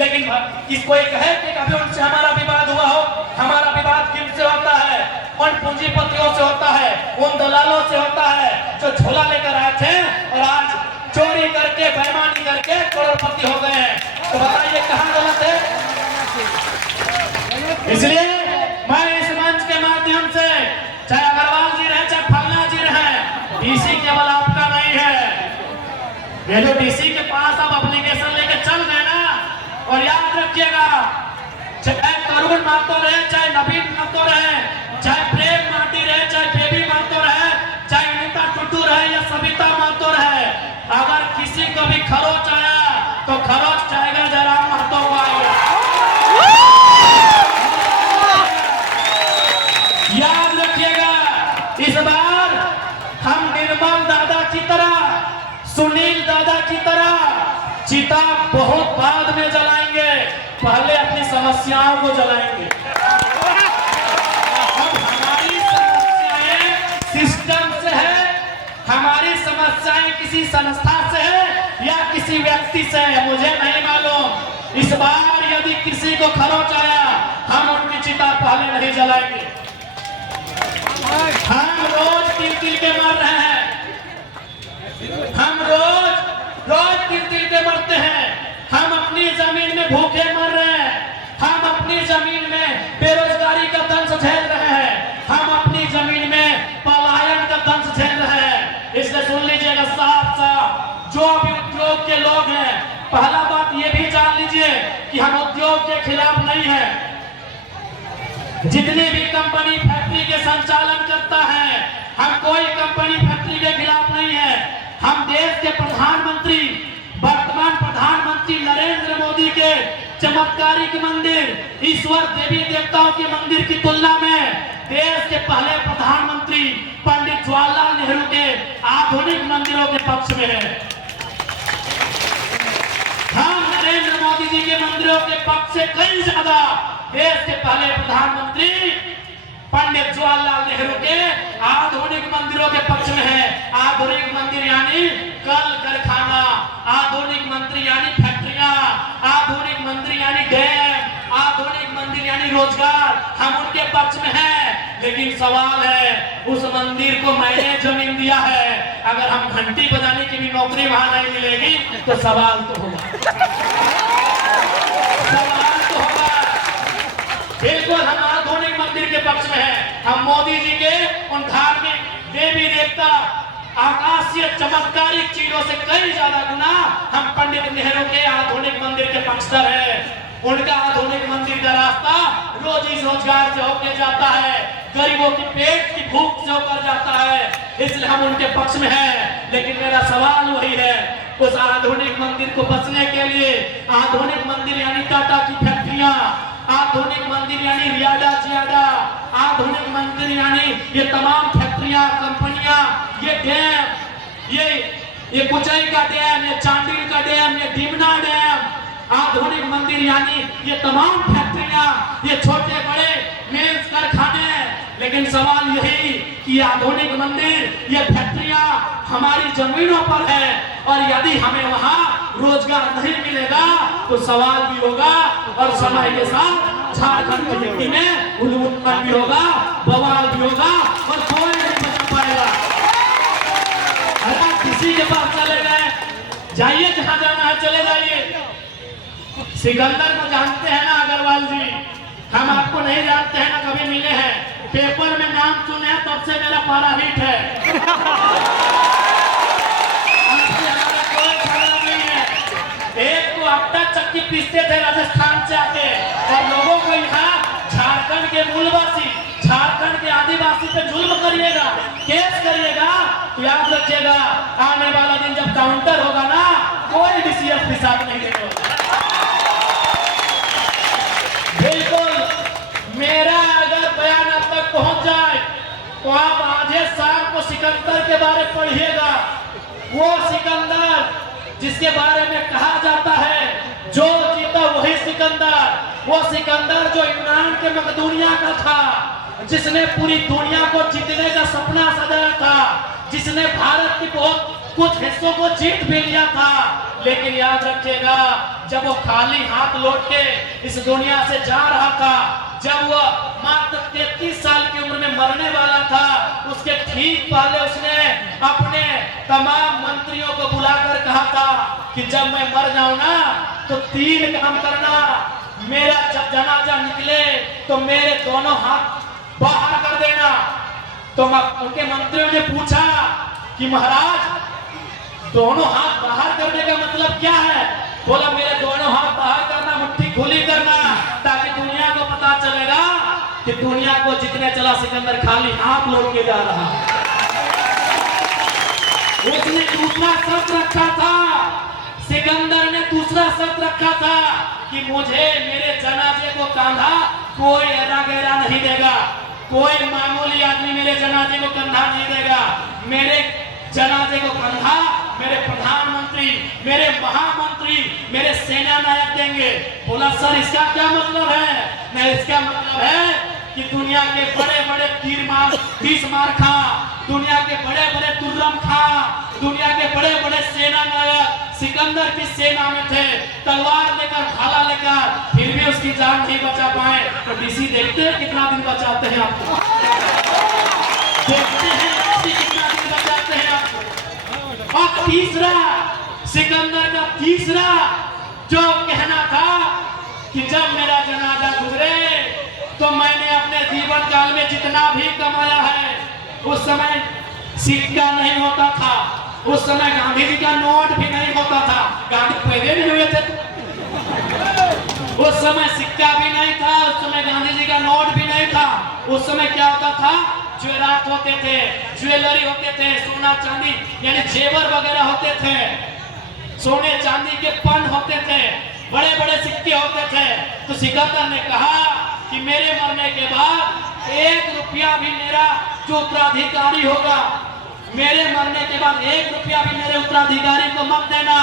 लेकिन इस कोई कहे कि कभी उनसे हमारा विवाद हुआ हो, हमारा विवाद किनसे होता है? उन पूंजीपतियों से होता है, उन दलालों से होता है जो झोला लेकर आए थे और आज चोरी करके बेईमानी करके करोड़पति हो गए हैं। तो बताइए कहाँ गलत है? इसलिए मैं इस मंच के माध्यम से, चाहे अग्रवाल जी रहे चाहे फलना जी रहे, डीसी केवल आपका नहीं है। ये जो डीसी के पास आप एप्लीकेशन लेके चल गए ना, और याद रखिएगा, चाहे तरुण महतो रहे, चाहे नवीन महतो रहे, चाहे प्रेम माटी रहे, चाहे बेबी महतो रहे, चाहे अनिता टुटू रहे या सविता महतो रहे, अगर किसी को भी खरोच आया तो खरोच चाहेगा जयराम महतो को आएगा। याद रखिएगा, इस बार हम निर्मल दादा की तरह, सुनील दादा की तरह चिता बहुत बाद में जलाएंगे, पहले अपनी समस्याओं को जलाएंगे। अब हमारी समस्याएं सिस्टम से है, हमारी समस्याएं किसी संस्था से है या किसी व्यक्ति से है, मुझे नहीं मालूम। इस बार यदि किसी को खरोच आया, हम उनकी चिता पहले नहीं जलाएंगे। हम रोज तिल के मर रहे हैं, हम रोज तिल के मरते हैं, हम अपनी जमीन में भूखे मर रहे हैं, हम अपनी जमीन में बेरोजगारी का दंश झेल रहे हैं, हम अपनी जमीन में पलायन का दंश झेल रहे हैं। इसलिए सुन लीजिएगा साफ साफ, जो भी उद्योग के लोग हैं, पहला बात ये भी जान लीजिए कि हम उद्योग के खिलाफ नहीं है। जितनी भी कंपनी फैक्ट्री के संचालन करता है, हम कोई कंपनी फैक्ट्री के खिलाफ नहीं है। हम देश के प्रधानमंत्री, वर्तमान प्रधानमंत्री नरेंद्र मोदी के चमत्कारिक मंदिर, ईश्वर देवी देवताओं के मंदिर की तुलना में देश के पहले प्रधानमंत्री पंडित जवाहरलाल नेहरू के आधुनिक मंदिरों के पक्ष में है। हम नरेंद्र मोदी जी के मंदिरों के पक्ष से कई ज्यादा देश के पहले प्रधानमंत्री पंडित जवाहरलाल नेहरू के आधुनिक मंदिरों के पक्ष में है। आधुनिक मंदिर यानी कल कारखाना, आधुनिक मंदिर यानी फैक्ट्रियां, आधुनिक मंदिर यानी डैम, आधुनिक मंदिर यानी रोजगार, हम उनके पक्ष में हैं। लेकिन सवाल है, उस मंदिर को मैंने जमीन दिया है, अगर हम घंटी बजाने की भी नौकरी वहां नहीं मिलेगी तो सवाल तो होगा, सवाल तो होगा। बिल्कुल हम आधुनिक मंदिर के पक्ष में हैं। हम मोदी जी के उन धार्मिक देवी देवता आकाशीय चमत्कारिक चीजों से कई ज्यादा गुना हम पंडित नेहरू के आधुनिक मंदिर के पक्षधर हैं। उनका आधुनिक मंदिर का रास्ता रोजी रोजगार से होकर जाता है, गरीबों की पेट की भूख से होकर जाता है, इसलिए हम उनके पक्ष में हैं। लेकिन मेरा सवाल वही है, उस आधुनिक मंदिर को बचने के लिए, आधुनिक मंदिर यानी टाटा की फैक्ट्रियां, आधुनिक मंदिर यानी रियाडा चियाडा, आधुनिक मंदिर यानी ये तमाम फैक्ट्रियां, कंपनियां, ये डैम, ये कुचाई का डैम, ये चांडिल का डैम, ये डीमना डैम, आधुनिक मंदिर यानी ये तमाम फैक्ट्रियां, ये छोटे बड़े मिल्स कारखाने। लेकिन सवाल यही कि आधुनिक मंदिर, ये फैक्ट्रियां हमारी जमीनों पर है, और यदि हमें वहां रोजगार नहीं मिलेगा तो सवाल भी होगा, और समय के साथ झारखंड की मिट्टी में उद्भूत भी होगा, बवाल भी होगा, और कोई नहीं बच पाएगा। अगर किसी के पास चले गए, जाइए जहां जाना है चले जाइए। सिकंदर को जानते हैं ना अग्रवाल जी, हम आपको नहीं जानते हैं ना कभी मिले हैं, पेपर में नाम सुने हैं तब से मेरा पारा हिट है। कोई खबर नहीं है। एक को आटा चक्की पीसते थे राजस्थान से आके, और लोगों को यहाँ झारखंड के मूलवासी, झारखंड के आदिवासी पे जुल्म करिएगा, केस करिएगा, तो याद रखिएगा आने वाला दिन जब काउंटर होगा ना, कोई भी सीएस साथ नहीं देगा। बिल्कुल मेरा अगर बयान अब तक पहुंच जाए तो आप आज शाम को सिकंदर के बारे में पढ़िएगा। वो सिकंदर जिसके बारे में कहा जाता है जो जीता वही सिकंदर, वो सिकंदर जो यूनान के मकदूनिया का था, जिसने पूरी दुनिया को जीतने का सपना सजाया था, जिसने भारत की बहुत कुछ हिस्सों को जीत भी लिया था, लेकिन याद रखिएगा, जब वो खाली हाथ लौट के इस दुनिया से जा रहा था, जब वो मात्र 33 साल की उम्र में मरने वाला था, उसके ठीक पहले उसने अपने तमाम मंत्रियों को बुलाकर कहा था कि जब मैं मर जाऊं ना तो 3 काम करना। मेरा जब जनाजा निकले तो मेरे दोनों हाथ बाहर कर देना। तो उनके मंत्रियों ने पूछा कि महाराज दोनों हाथ बाहर करने का मतलब क्या है? बोला मेरे दोनों हाथ बाहर करना, मुट्ठी खुली करना, ताकि दुनिया को पता चलेगा कि दुनिया को जितने चला सिकंदर खाली हाथ लौट के जा रहा। उसने दूसरा शर्त रखा था, सिकंदर ने दूसरा शर्त रखा था कि मुझे मेरे जनाजे को कंधा कोई एरा गहरा नहीं देगा, कोई मामूली आदमी मेरे जनाजे को कंधा नहीं देगा। मेरे जनाजे को कंधा मेरे प्रधानमंत्री, मेरे महामंत्री, मेरे सेना नायक देंगे। बोला सर इसका क्या मतलब है? नहीं, इसका मतलब है कि दुनिया के बड़े बड़े तीस मार खा, दुनिया के बड़े बड़े तुर्रम खा, दुनिया के बड़े बड़े सेना नायक सिकंदर की सेना में थे, तलवार लेकर भाला लेकर, फिर भी उसकी जान नहीं बचा पाए। तो डीसी देखते हैं कितना दिन बचाते हैं आपको, देखते हैं कितना दिन बचाते हैं आपको। और तीसरा, सिकंदर का तीसरा जो कहना था कि जब मेरा जनाजा गुजरे तो मैंने अपने जीवन काल में जितना भी कमाया है, उस समय सिक्का नहीं होता था, उस समय गांधी जी का नोट भी नहीं होता था, गांधी पैदा नहीं हुए थे, उस समय सिक्का भी नहीं था, उस समय गांधी जी का नोट भी नहीं था। उस समय क्या होता था? ज्वेरात होते थे, ज्वेलरी होते थे, सोना चांदी यानी जेवर वगैरह होते थे, सोने चांदी के पन होते थे, बड़े बड़े सिक्के होते थे। तो सिकंदर ने कहा कि मेरे मरने के बाद 1 रुपया भी मेरा जो उत्तराधिकारी होगा, मेरे मरने के बाद 1 रुपया भी मेरे उत्तराधिकारी को मत देना,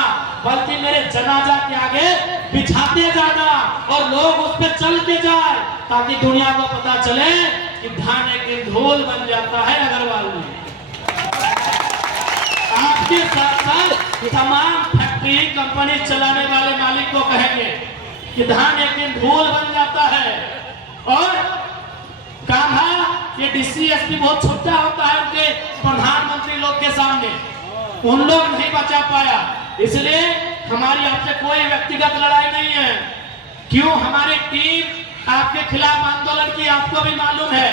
बल्कि मेरे जनाजा के आगे बिछाते जाना और लोग उस पर चल के जाए, ताकि दुनिया को पता चले कि धान एक दिन धूल बन जाता है अग्रवाल में। आपके साथ साथ तमाम फैक्ट्री कंपनी चलाने वाले मालिक को कहेंगे कि धान एक दिन धूल बन जाता है। और कान्हा ये डीसीएसपी बहुत छोटा होता है उनके प्रधानमंत्री लोग के सामने, उन लोग नहीं बचा पाया। इसलिए हमारी आपसे कोई व्यक्तिगत लड़ाई नहीं है। क्यों हमारी टीम आपके खिलाफ आंदोलन की, आपको भी मालूम है।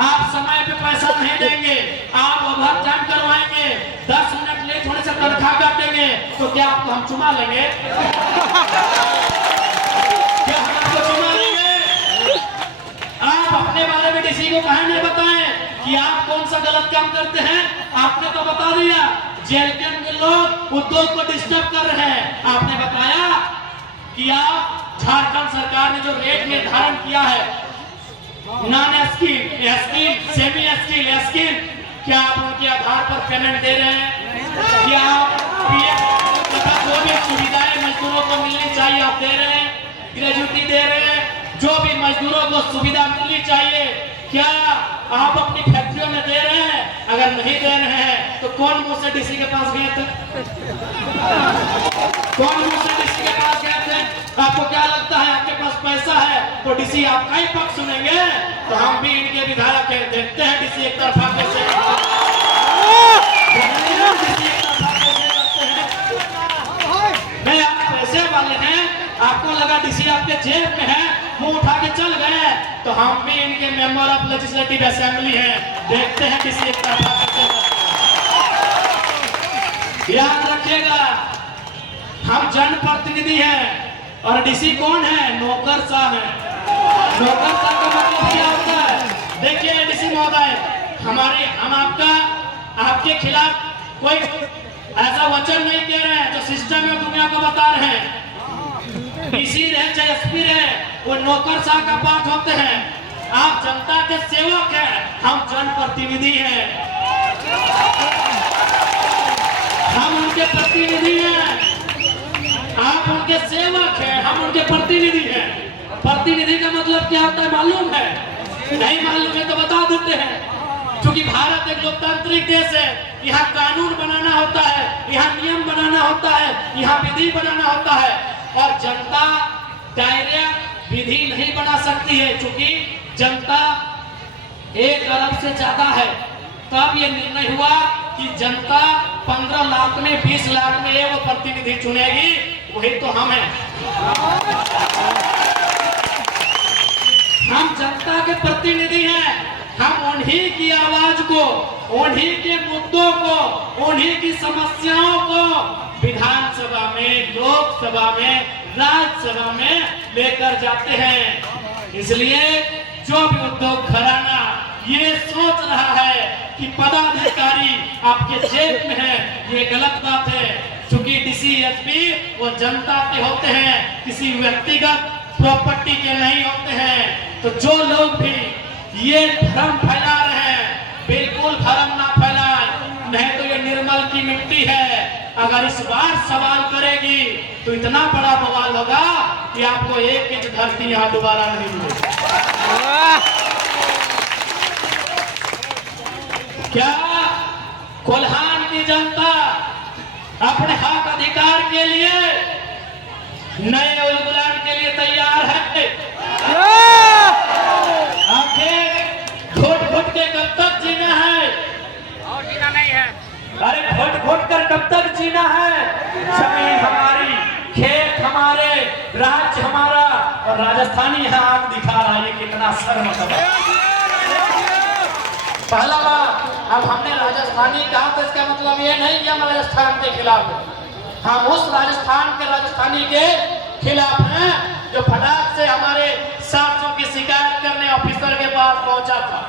आप समय पे पैसा नहीं देंगे, आप ओवरटाइम करवाएंगे, 10 मिनट लेट होने से तनख्वाह काटेंगे, तो क्या आपको हम चुमा लेंगे? क्या हम आपको चुमा लेंगे? आप अपने बारे में किसी को कहे नहीं बताएं कि आप कौन सा गलत काम करते हैं। आपने तो बता दिया, जेल के अंदर लोग उद्योग को डिस्टर्ब कर रहे हैं। आपने बताया कि आप झारखंड सरकार ने जो रेट निर्धारण किया है, non skill, skill, semi skill, skill, क्या आप उनके आधार पर पेमेंट दे रहे हैं? क्या आप पीएफ तथा जो भी सुविधाएं मजदूरों को मिलनी चाहिए आप दे रहे हैं? ग्रेजुटी दे रहे हैं? जो भी मजदूरों को सुविधा मिलनी चाहिए क्या आप अपनी फैक्ट्रियों में दे रहे हैं? अगर नहीं दे रहे हैं तो कौन मुझसे से डीसी के पास गए थे? कौन मुझसे से डीसी के पास गए थे? आपको क्या लगता है आपके पास पैसा है तो डीसी आपका ही पक्ष सुनेंगे? तो हम भी इनके विधायक हैं, देखते हैं डीसी एक तरफा कैसे नहीं। आप पैसे वाले हैं, आपको लगा डीसी आपके जेब में है, मुंह उठा के चल गए, तो हम भी इनके मेंबर ऑफ लेजिस्लेटिव असेंबली हैं, देखते हैं डीसी एक तरफा कैसे। याद रखिएगा हम जनप्रतिनिधि हैं और डीसी कौन है? नौकरशाह है। नौकरशाह का मतलब क्या होता है? देखिए डीसी महोदय, हम आपके खिलाफ कोई ऐसा वचन नहीं दे रहे हैं जो सिस्टम में दुनिया को बता रहे हैं। डीसी रहे चाहे एसपी रहे, वो नौकरशाह का बात होते हैं। आप जनता के सेवक हैं, हम जनप्रतिनिधि हैं, हम उनके प्रतिनिधि हैं। आप उनके सेवक हैं, हम उनके प्रतिनिधि हैं। प्रतिनिधि का मतलब क्या होता है मालूम है? नहीं मालूम है तो बता देते हैं। क्योंकि भारत एक लोकतांत्रिक देश है, यहाँ कानून बनाना होता है, यहाँ नियम बनाना होता है, यहाँ विधि बनाना होता है, और जनता डायरेक्ट विधि नहीं बना सकती है। क्योंकि जनता 1 अरब से ज्यादा है, तब ये निर्णय हुआ कि जनता 15 लाख में 20 लाख में वो प्रतिनिधि चुनेगी, वही तो हम हैं। हम जनता के प्रतिनिधि हैं, हम उन्हीं की आवाज को, उन्हीं के मुद्दों को, उन्हीं की समस्याओं को विधानसभा में, लोकसभा में, राज्यसभा में लेकर जाते हैं। इसलिए जो भी उद्योग घराना ये सोच रहा है कि पदाधिकारी आपके जेब में है, ये गलत बात है। क्योंकि डीसी एसपी वो जनता के होते हैं, किसी व्यक्तिगत प्रॉपर्टी के नहीं होते हैं। तो जो लोग भी ये भ्रम फैला रहे हैं, बिल्कुल भ्रम ना फैलाएं, नहीं तो ये निर्मल की मिट्टी है। अगर इस बार सवाल करेगी तो इतना बड़ा बवाल होगा कि आपको 1 इंच धरती यहाँ दोबारा नहीं मिलेगी। क्या कोल्हान की जनता अपने हक अधिकार के लिए नए उलगुलान के लिए तैयार है? आखिर घुट के कब तक जीना है? और जीना नहीं है। अरे घुट कर कब तक जीना है? जमीन हमारी, खेत हमारे, राज्य हमारा, और राजस्थानी यहाँ आग दिखा रहा है। ये कितना शर्म है। पहला बात, अब हमने राजस्थानी कहा तो इसका मतलब ये नहीं कि हम राजस्थान के खिलाफ हैं। हम उस राजस्थान के राजस्थानी के खिलाफ हैं जो फटाक से हमारे साथियों की शिकायत करने ऑफिसर के पास पहुंचा था।